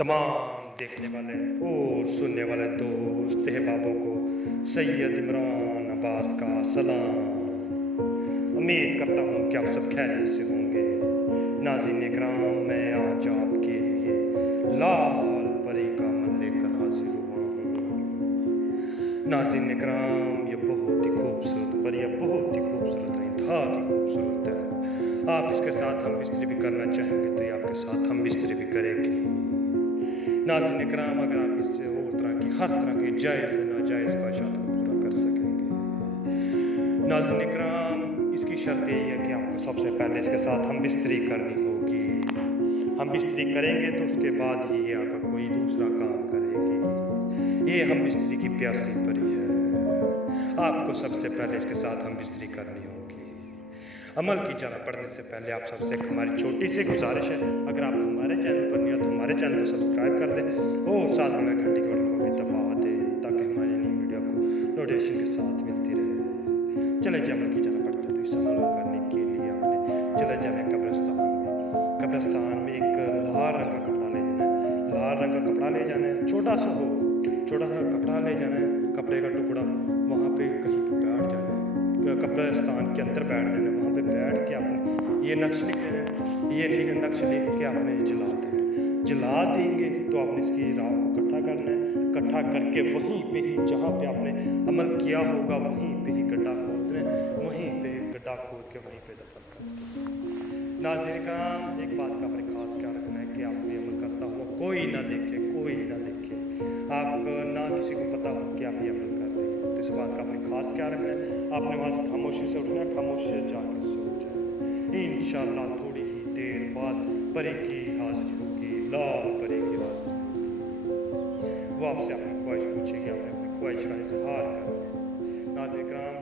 तमाम देखने वाले और सुनने वाले दोस्त अहबाबों को सैयद इमरान अब्बास का सलाम। उम्मीद करता हूँ कि आप सब खैरियत से होंगे। नाज़रीन इकराम, मैं आज आपके लिए लाल परी का अमल लेकर हाजिर हुआ हूँ। नाज़रीन इकराम, ये बहुत ही खूबसूरत परी है, बहुत ही खूबसूरत है, इंतहा की खूबसूरत है। आप इसके साथ हम बिस्तरी भी करना चाहेंगे तो ये आपके साथ हम बिस्तरी भी करेगी। नाज़रीन इकराम, अगर आप इससे और तरह की हर तरह की जायज़ नाजायज़ ख्वाहिशात को पूरा कर सकेंगे। नाज़रीन इकराम, इसकी शर्त यही है कि आपको सबसे पहले इसके साथ हम बिस्तरी करनी होगी। हम बिस्तरी करेंगे तो उसके बाद ही ये आपका कोई दूसरा काम करेगी। ये हम बिस्तरी की प्यासी परी है। आपको सबसे पहले इसके साथ हम बिस्तरी करनी होगी। अमल की जाना पढ़ने से पहले आप सबसे एक हमारी छोटी सी गुजारिश है, अगर आप हमारे चैनल पर नहीं हो तो हमारे चैनल को सब्सक्राइब कर दें और साथ में घंटी के बटन को भी दबा दें ताकि हमारी नई वीडियो को नोटिफिकेशन के साथ मिलती रहे। चले जी, अमल की जाना पड़ता है तो इस अमल को करने के लिए आपने चले जाना कब्रिस्तान में। कब्रिस्तान में एक लाल रंग का कपड़ा ले जाना है। लाल रंग का कपड़ा ले जाना है, छोटा सा हो, छोटा सा कपड़ा ले जाना है, कपड़े का टुकड़ा वहाँ पे कहीं पर बैठ जाना है, कब्रिस्तान के अंदर बैठ जाना है। वहाँ पे बैठ के आपने ये नक्श लिख लेना है। ये नक्श लिख के आपने जला देना है। जला देंगे तो आपने इसकी राख को इकट्ठा करना है। इकट्ठा करके वहीं पे ही जहाँ पे आपने अमल किया होगा वहीं पे ही गड्ढा खोदना है, वहीं पे गड्ढा खोद के वहीं पे दफन कर देना। नाज़रीन का एक बात का आपने खास ख्याल रखना है कि आपको अमल करता हुआ कोई ना देखे, कोई ना देखे, आपको ना किसी को पता हो कि आप ये अमल कर रहे हैं। तो इस बात का आपने खास ख्याल रखना है। आपने वहाँ से खामोशी से उठना है, खामोशी से जाकर सो जाए। इंशाअल्लाह थोड़ी ही देर बाद परी की हाजिरी होगी, लाल परी की हाजिरी। वो आपसे अपनी ख्वाहिश पूछेगी, आपने अपनी ख्वाहिश का इजहार करना है। नाज़रीन किराम,